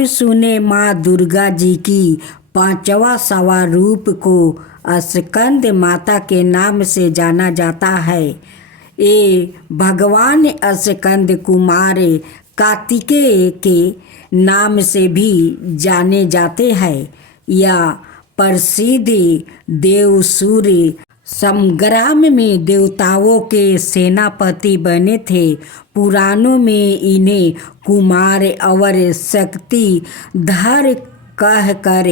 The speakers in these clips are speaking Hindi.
सुने माँ दुर्गा जी की पांचवा स्वरूप को स्कंद माता के नाम से जाना जाता है। ये भगवान स्कंद कुमार कार्तिकेय के नाम से भी जाने जाते हैं। या प्रसिद्ध देव सूर्य संग्राम में देवताओं के सेनापति बने थे। पुराणों में इन्हें कुमार और शक्तिधर कह कर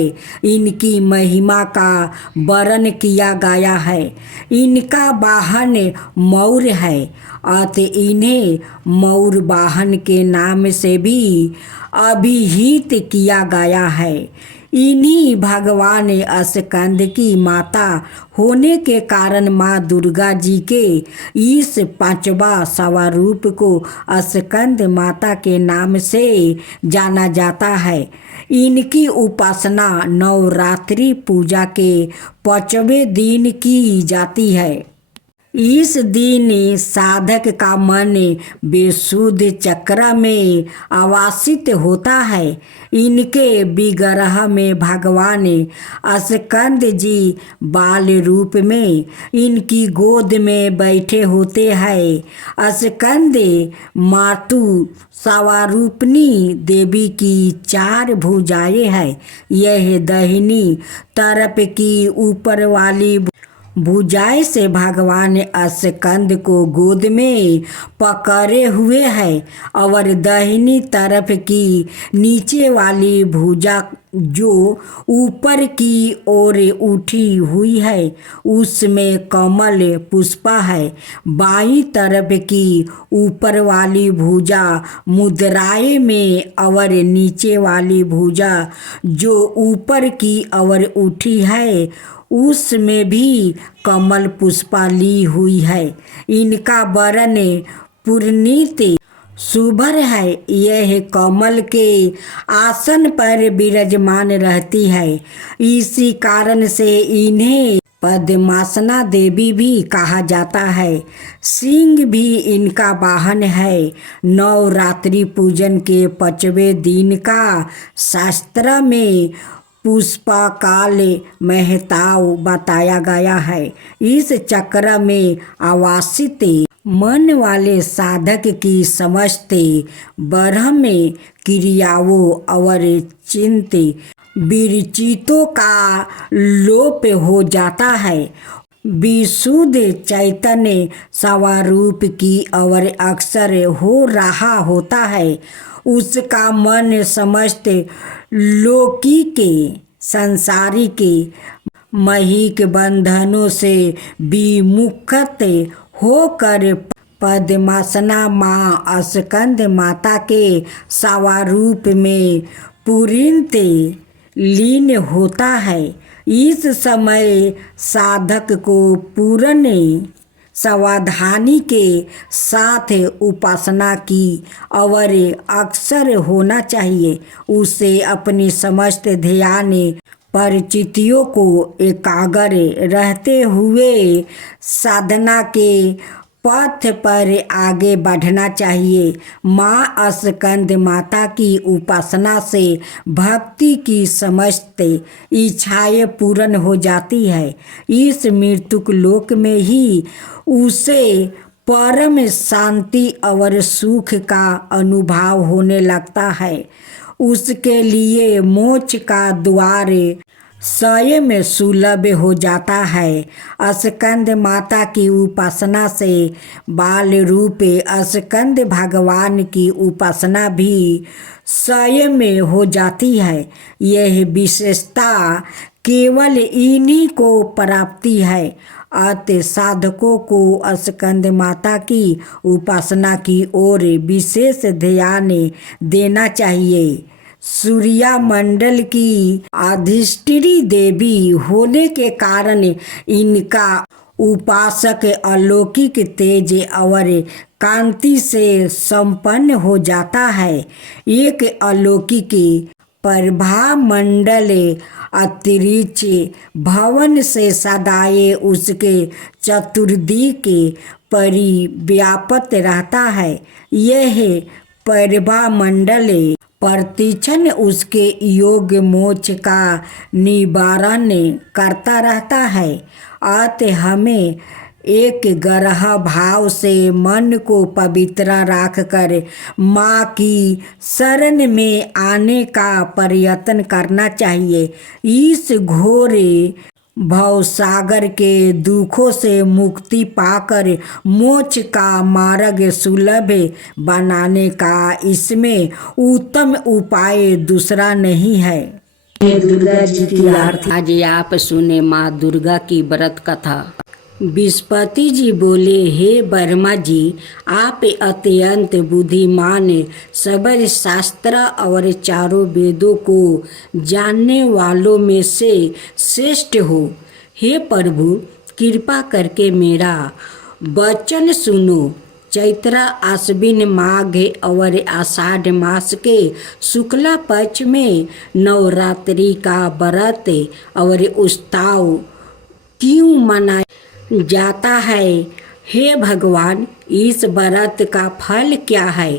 इनकी महिमा का वर्णन किया गया है। इनका वाहन मयूर है अतः इन्हें मयूर वाहन के नाम से भी अभिहित किया गया है। इन्हीं भगवान स्कंद की माता होने के कारण माँ दुर्गा जी के इस पांचवा स्वरूप को स्कंद माता के नाम से जाना जाता है। इनकी उपासना नवरात्रि पूजा के 5वें दिन की जाती है। इस दिन साधक का मन विशुद्ध चक्र में आवासित होता है। इनके विग्रह में भगवान स्कंद जी बाल रूप में इनकी गोद में बैठे होते हैं। स्कंद मातु स्वरूपिणी देवी की 4 भुजाएं हैं। यह दाहिनी तरफ की ऊपर वाली भुजाएं से भगवान स्कंद को गोद में पकड़े हुए है और दाहिनी तरफ की नीचे वाली भुजा जो ऊपर की ओर उठी हुई है उसमें कमल पुष्पा है। बाईं तरफ की ऊपर वाली भुजा मुद्राएं में और नीचे वाली भुजा जो ऊपर की ओर उठी है उसमें भी कमल पुष्पा ली हुई है। इनका वर्ण पुरनीत शुभ्र है। यह कमल के आसन पर विराजमान रहती है। इसी कारण से इन्हें पद्मासना देवी भी कहा जाता है। सिंह भी इनका वाहन है। नवरात्रि पूजन के 5वें दिन का शास्त्र में पुष्पकाल महताव बताया गया है। इस चक्र में आवासित मन वाले साधक की समस्त ब्रह्म क्रियाओं और चिंत विरचितों का लोप हो जाता है। विशुद्ध चैतन्य स्वरूप की और अक्सर हो रहा होता है। उसका मन समस्त लौकिक संसारिक महिक बंधनों से विमुक्त होकर पद्मासना माँ स्कंद माता के स्वरूप में पूर्णत लीन होता है। इस समय साधक को पूर्ण सावधानी के साथ उपासना की और अक्सर होना चाहिए। उसे अपनी समस्त ध्यान परिचितियों को एकाग्र रहते हुए साधना के पथ पर आगे बढ़ना चाहिए। माँ स्कंद माता की उपासना से भक्ति की समस्त इच्छाएं पूर्ण हो जाती है। इस मृत्युक लोक में ही उसे परम शांति और सुख का अनुभव होने लगता है। उसके लिए मोक्ष का द्वार स्वयं सुलभ हो जाता है। स्कंद माता की उपासना से बाल रूप स्कंद भगवान की उपासना भी स्वयं हो जाती है। यह विशेषता केवल इन्हीं को प्राप्ति है। अतः साधकों को स्कंद माता की उपासना की ओर विशेष ध्यान देना चाहिए। सूर्या मंडल की अधिष्ठात्री देवी होने के कारण इनका उपासक अलौकिक तेज और कांति से संपन्न हो जाता है। एक अलौकिक प्रभा मंडल अंतरिक्ष भवन से सदाए उसके चतुर्दिक परिव्याप्त रहता है। यह प्रभा मंडल प्रतिक्षण उसके योग मोक्ष का निवारण करता रहता है। अतः हमें एक ग्रह भाव से मन को पवित्र रखकर माँ की शरण में आने का प्रयत्न करना चाहिए। इस घोर भवसागर के दुखों से मुक्ति पाकर मोक्ष का मार्ग सुलभ बनाने का इसमें उत्तम उपाय दूसरा नहीं है। दुर्गा जी की आरती। आज आप सुने माँ दुर्गा की व्रत कथा। विस्पति जी बोले, हे ब्रह्मा जी, आप अत्यंत बुद्धिमान, सबर शास्त्र और चारों वेदों को जानने वालों में से श्रेष्ठ हो। हे प्रभु, कृपा करके मेरा वचन सुनो। चैत्र आश्विन माघ और आषाढ़ मास के शुक्ला पक्ष में नवरात्रि का व्रत और उत्सव क्यों मनाया जाता है? हे भगवान, इस व्रत का फल क्या है?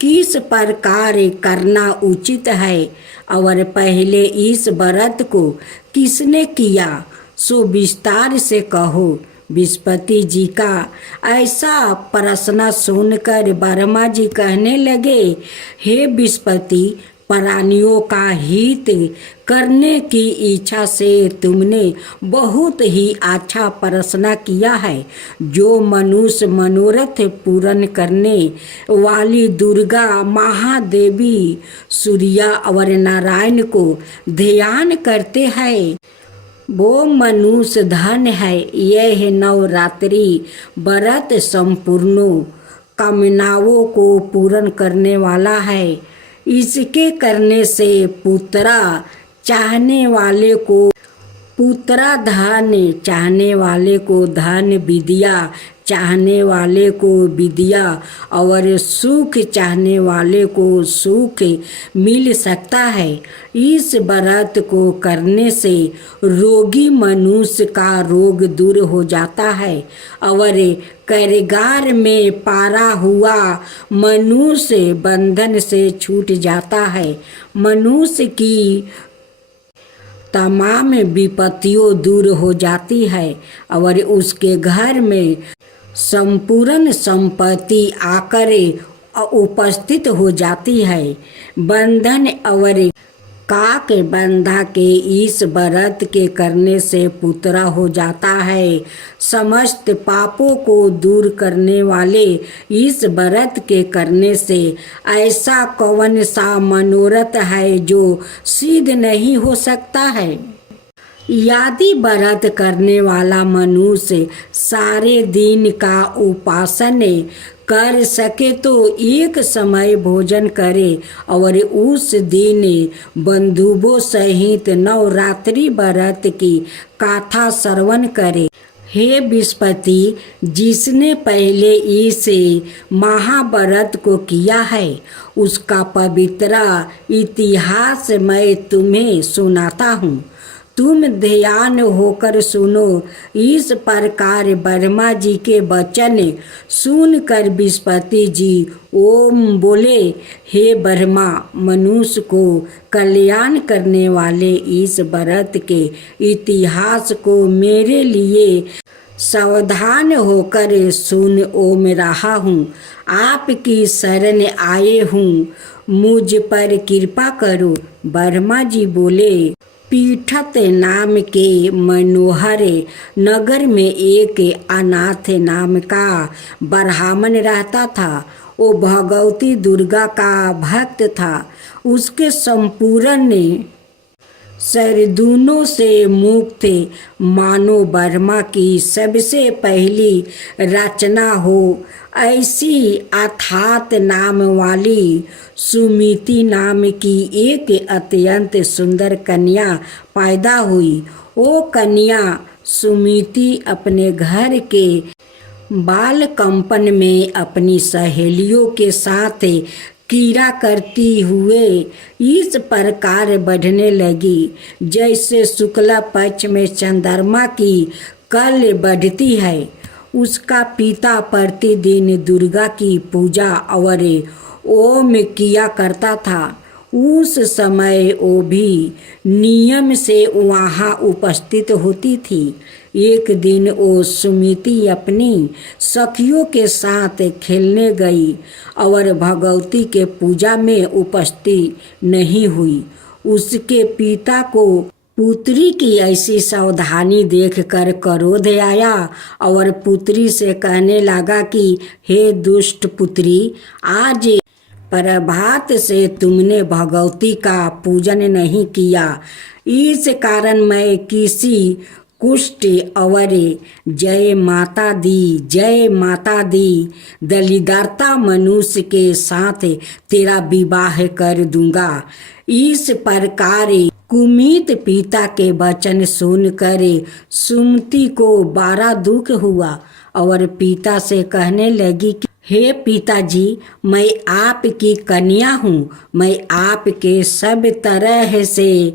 किस प्रकार करना उचित है? और पहले इस व्रत को किसने किया, सो विस्तार से कहो। विस्पति जी का ऐसा प्रश्न सुनकर ब्रह्मा जी कहने लगे, हे विस्पति, प्राणियों का हित करने की इच्छा से तुमने बहुत ही अच्छा प्रश्न किया है। जो मनुष्य मनोरथ पूर्ण करने वाली दुर्गा महादेवी सूर्या और नारायण को ध्यान करते हैं, वो मनुष्य धन है। यह नवरात्रि व्रत संपूर्ण कामनाओं को पूर्ण करने वाला है। इसके करने से पुत्रा चाहने वाले को पुत्रा, धन चाहने वाले को धन, विद्या चाहने वाले को विद्या और सुख चाहने वाले को सुख मिल सकता है। इस व्रत को करने से रोगी मनुष्य का रोग दूर हो जाता है और कारागार में पारा हुआ मनुष्य बंधन से छूट जाता है। मनुष्य की तमाम विपत्तियों दूर हो जाती है और उसके घर में संपूर्ण संपत्ति आकर उपस्थित हो जाती है। बंधन और काक बंधा के इस व्रत के करने से पुत्रा हो जाता है। समस्त पापों को दूर करने वाले इस व्रत के करने से ऐसा कौन सा मनोरथ है जो सिद्ध नहीं हो सकता है? यदि व्रत करने वाला मनुष्य सारे दिन का उपासन कर सके तो एक समय भोजन करे और उस दिन बंधुओं सहित नवरात्रि व्रत की कथा श्रवण करे। हे विस्पति, जिसने पहले इस महाव्रत को किया है उसका पवित्र इतिहास मैं तुम्हें सुनाता हूँ। तुम ध्यान होकर सुनो। इस प्रकार ब्रह्मा जी के वचन सुनकर विस्पति जी ओम बोले, हे ब्रह्मा, मनुष्य को कल्याण करने वाले इस व्रत के इतिहास को मेरे लिए सावधान होकर सुन ओम रहा हूँ। आपकी शरण आए हूँ, मुझ पर कृपा करो। ब्रह्मा जी बोले, पीठत नाम के मनोहर नगर में एक अनाथ नाम का ब्राह्मण रहता था। वो भगवती दुर्गा का भक्त था। उसके संपूर्ण सरदूनों से मुक्त मानो ब्रह्मा की सबसे पहली रचना हो ऐसी अर्थात नाम वाली सुमिति नाम की एक अत्यंत सुंदर कन्या पैदा हुई। वो कन्या सुमिति अपने घर के बाल कंपन में अपनी सहेलियों के साथ कीड़ा करती हुए इस प्रकार बढ़ने लगी जैसे शुक्ला पक्ष में चंद्रमा की कल बढ़ती है। उसका पिता प्रतिदिन दुर्गा की पूजा और ओम किया करता था। उस समय वो भी नियम से वहाँ उपस्थित होती थी। एक दिन वो सुमिति अपनी सखियों के साथ खेलने गई और भगवती के पूजा में उपस्थित नहीं हुई। उसके पिता को पुत्री की ऐसी सावधानी देखकर क्रोध आया और पुत्री से कहने लगा कि हे दुष्ट पुत्री, आज प्रभात से तुमने भगवती का पूजन नहीं किया, इस कारण मैं किसी कुष्ठ और जय माता दी दलिद्रता मनुष्य के साथ तेरा विवाह कर दूंगा। इस प्रकार कुमित पिता के वचन सुनकर सुमति को बड़ा दुख हुआ और पिता से कहने लगी कि हे पिताजी, मैं आपकी कन्या हूँ, मैं आपके सब तरह से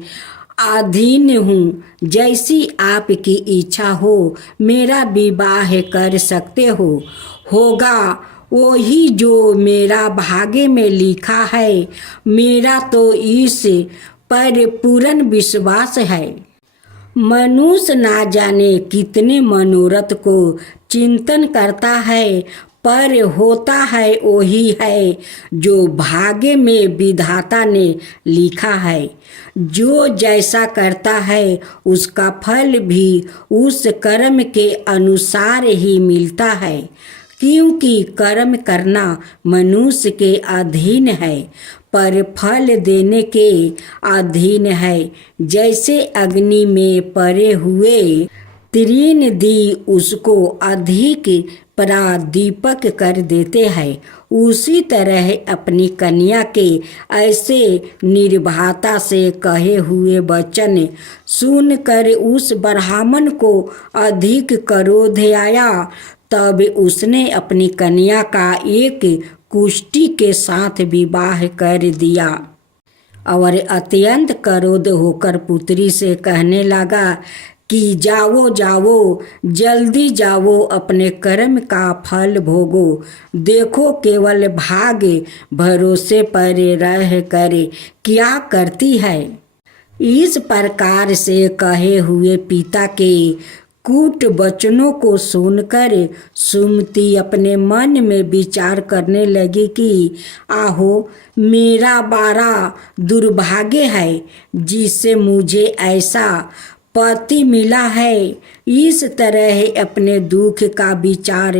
अधीन हूँ, जैसी आपकी इच्छा हो मेरा विवाह कर सकते हो। होगा वही जो मेरा भाग्य में लिखा है, मेरा तो इस पर पूर्ण विश्वास है। मनुष्य ना जाने कितने मनोरथ को चिंतन करता है, पर होता है वही है जो भाग्य में विधाता ने लिखा है। जो जैसा करता है उसका फल भी उस कर्म के अनुसार ही मिलता है, क्योंकि कर्म करना मनुष्य के अधीन है पर फल देने के अधीन है। जैसे अग्नि में पड़े हुए तीन दी उसको अधिक प्रादीपक कर देते हैं, उसी तरह अपनी कन्या के ऐसे निर्भयता से कहे हुए वचन सुनकर उस ब्राह्मण को अधिक क्रोध आया। तब उसने अपनी कन्या का एक कुष्ठी के साथ विवाह कर दिया और अत्यंत क्रोध होकर पुत्री से कहने लगा कि जाओ जल्दी जाओ, अपने कर्म का फल भोगो। देखो केवल भाग्य भरोसे पर रह कर क्या करती है। इस प्रकार से कहे हुए पिता के कूट वचनों को सुनकर सुमति अपने मन में विचार करने लगी कि आहो, मेरा बड़ा दुर्भाग्य है जिससे मुझे ऐसा पति मिला है। इस तरह अपने दुख का विचार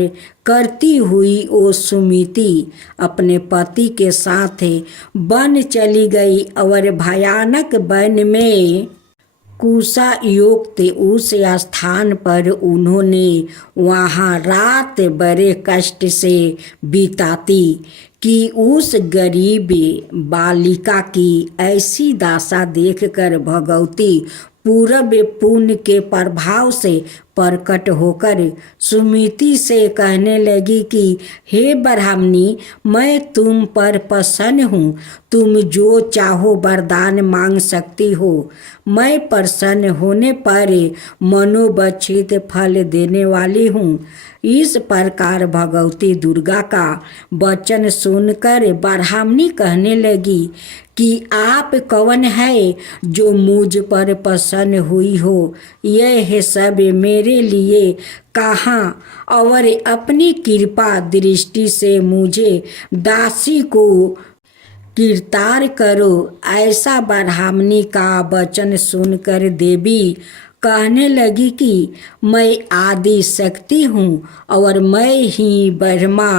करती हुई वो सुमिति अपने पति के साथ वन चली गई और भयानक वन में कुशा युक्त उस स्थान पर उन्होंने वहाँ रात बड़े कष्ट से बिताती कि उस गरीब बालिका की ऐसी दशा देखकर भगवती पूरब पुण्य के प्रभाव से प्रकट होकर सुमिति से कहने लगी कि हे ब्राह्मणी, मैं तुम पर प्रसन्न हूँ, तुम जो चाहो वरदान मांग सकती हो। मैं प्रसन्न होने पर मनोवांछित फल देने वाली हूँ। इस प्रकार भगवती दुर्गा का वचन सुनकर ब्राह्मणी कहने लगी कि आप कौन है जो मुझ पर प्रसन्न हुई हो। यह सब मेरे लिए कहाँ और अपनी कृपा दृष्टि से मुझे दासी को गिरफ्तार करो। ऐसा ब्राह्मणी का वचन सुनकर देवी कहने लगी कि मैं आदि शक्ति हूँ और मैं ही ब्रह्मा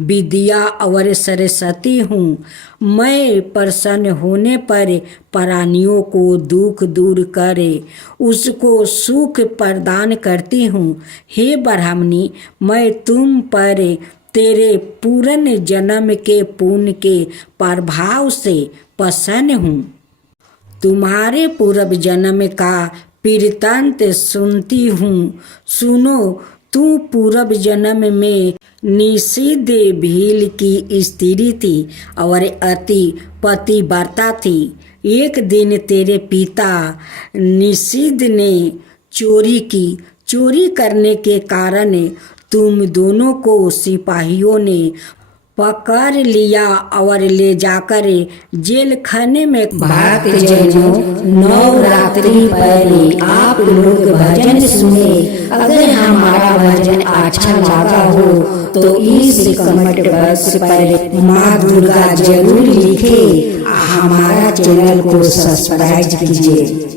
विद्या और सरस्वती हूँ। मैं प्रसन्न होने पर प्राणियों को दुख दूर करे उसको सुख प्रदान करती हूँ। हे ब्राह्मणी, मैं तुम पर तेरे पूर्ण जन्म के पुण्य के प्रभाव से प्रसन्न हूँ। तुम्हारे पूर्व जन्म का वृत्तांत सुनती हूँ। सुनो, तू पूर्व जन्म में निषिद्ध भील की स्त्री थी और अति पतिव्रता थी। एक दिन तेरे पिता निषिद्ध ने चोरी की। चोरी करने के कारण तुम दोनों को सिपाहियों ने पकड़ लिया और ले जाकर जेल खाने में। भक्तजनों, नवरात्रि पर आप लोग भजन सुने। अगर हमारा भजन अच्छा लगा हो तो इस कमेंट बॉक्स पर माँ दुर्गा जरूर लिखे। हमारा चैनल को सब्सक्राइब कीजिए।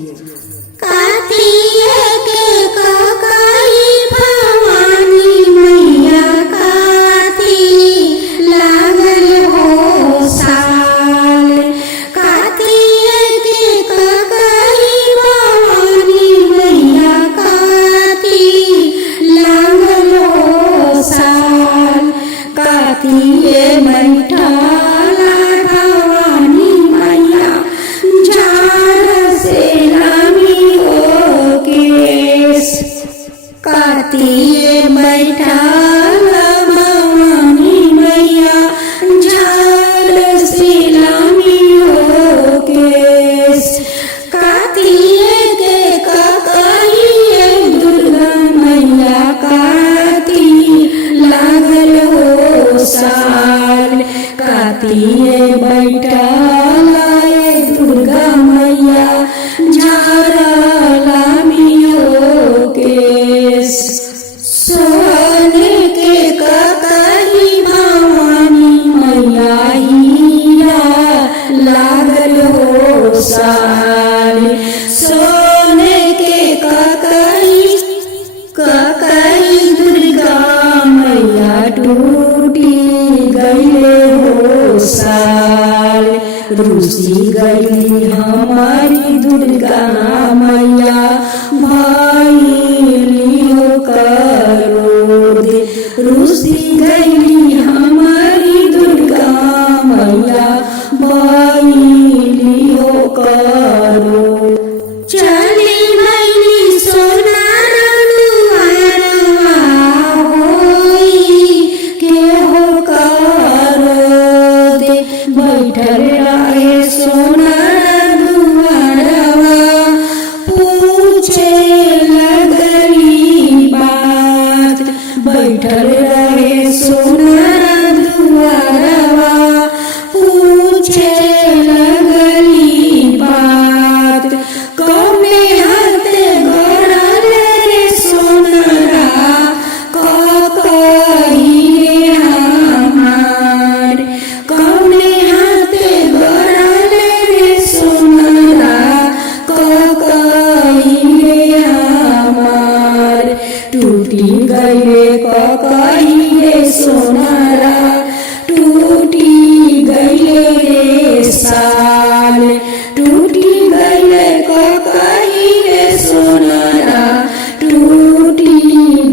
रूसी गई हमारी दुर्गा मैया, भइली हो क्रोध। रूसी गई हमारी दुर्गा मैया, भइली हो क्रोध। चली गई सोनार दुआरवा, होई के हो क्रोध। बैठल रहे सोनार दुआरवा, पूछे लगली बात। बैठल रहे सोनार दुआरवा, पूछे लगली बात। कौने हाथे गड़ल रे सोनारा, कही रे हमार। कौने हाथे गड़ल रे सोनारा, कही रे हमार। टूटी गईले कही रे सोनारा, टूटी गईले रे साल। टूटी गईले कही रे सोनारा, टूटी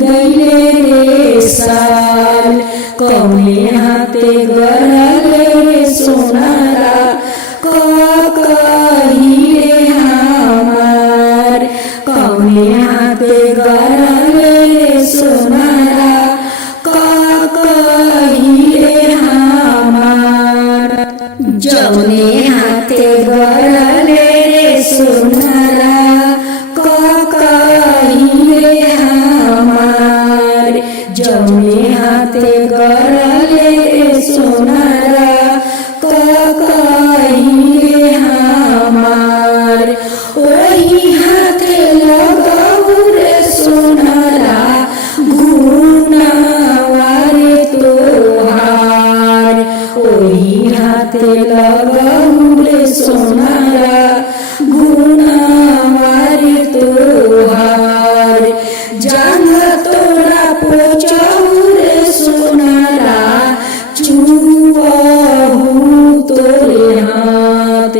गईले रे साल। कौने हाथे गड़ल रे सोनारा, कही रे हमार। कौने हाथे गड़ल रे सोनारा, कही रे हमार। जौने हाथे गड़ल रे सोनारा, कही रे हमार। जौने हाथे गड़ल रे सोनारा, कही रे हमार। ओही हाथे लगाऊ रे सोनारा, गुनावा रे तोहार। ओही हाथे लगाऊ रे सोनारा, गुनावा रे तोहार। जांघ तोरा पोछाऊ रे सोनारा, चुआहू तोरे हाथ।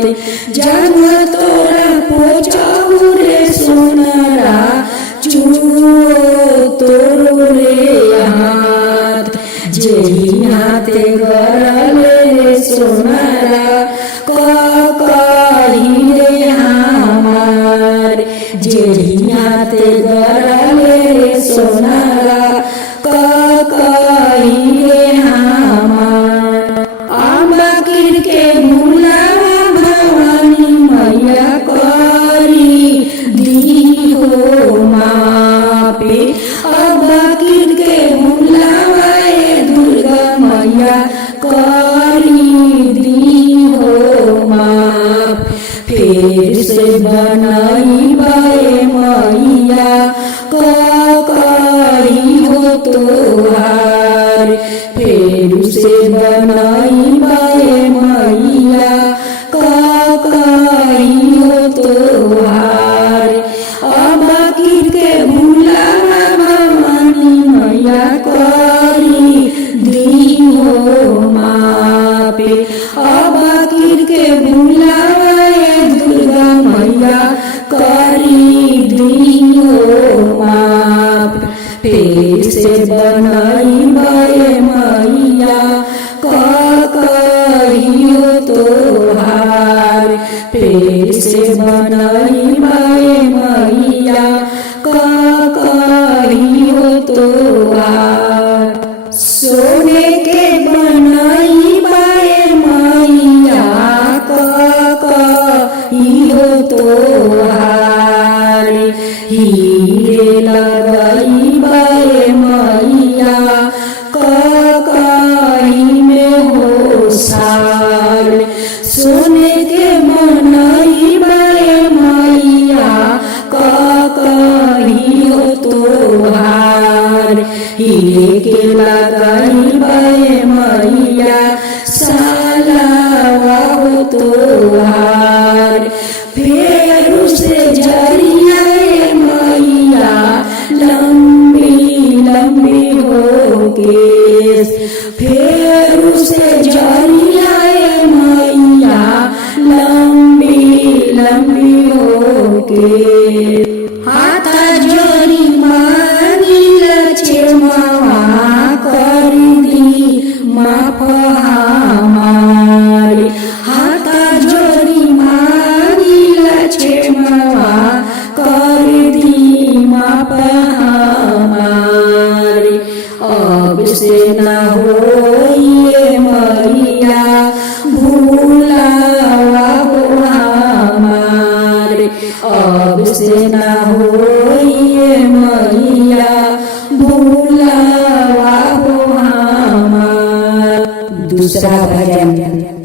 जांघ तोरा पोछाऊ रे सोनारा, चुओ तोरे हाथ। जेही हाथे गड़ल रे सोनारा, कही रे हमार। जेही हाथे गड़ल रे सोनारा, कही रे हमार। आमकिर के भुलावा भवानी मैया, करी दी हो मापे। अबकिर के भुलावा दुर्गा मैया, करी दी हो माफ। फिर से बनाई बाए मैया कही हो तोहार। फिर से बनाई बाए मैया कही हो तोहार। अब गिर के भूला भवानी मैया करी दी हो माप। अब गिर के भूला दुर्गा मैया करी दी हो माप। फिर से बनाई बाए मैया कही हो तोहार। फिर से बनाई बाए मैया कही हो तोहार। सोने के बनाई बाए मैया कही हो तोहार। हीरे लगाई बाए मैया कही में हो साल। सोने के बनाई बाए मैया कही हो तोहार। हीरे के लगाई बाए मैया सालावा हो तोहार। फेर से जरिया मैया लंबी लंबी हो केस। फेर से जरिया मैया लंबी लंबी हो के। हाथ जोड़ी मांगिल क्षमा करी दी माफ हमार। हाथ जोड़ी मांगिल क्षमा करी दी माफ हमार। अब से न होइए मैया भूलावा हो हमार। अब से न होइए मैया भूलावा हो हमार। दूसरा भजन।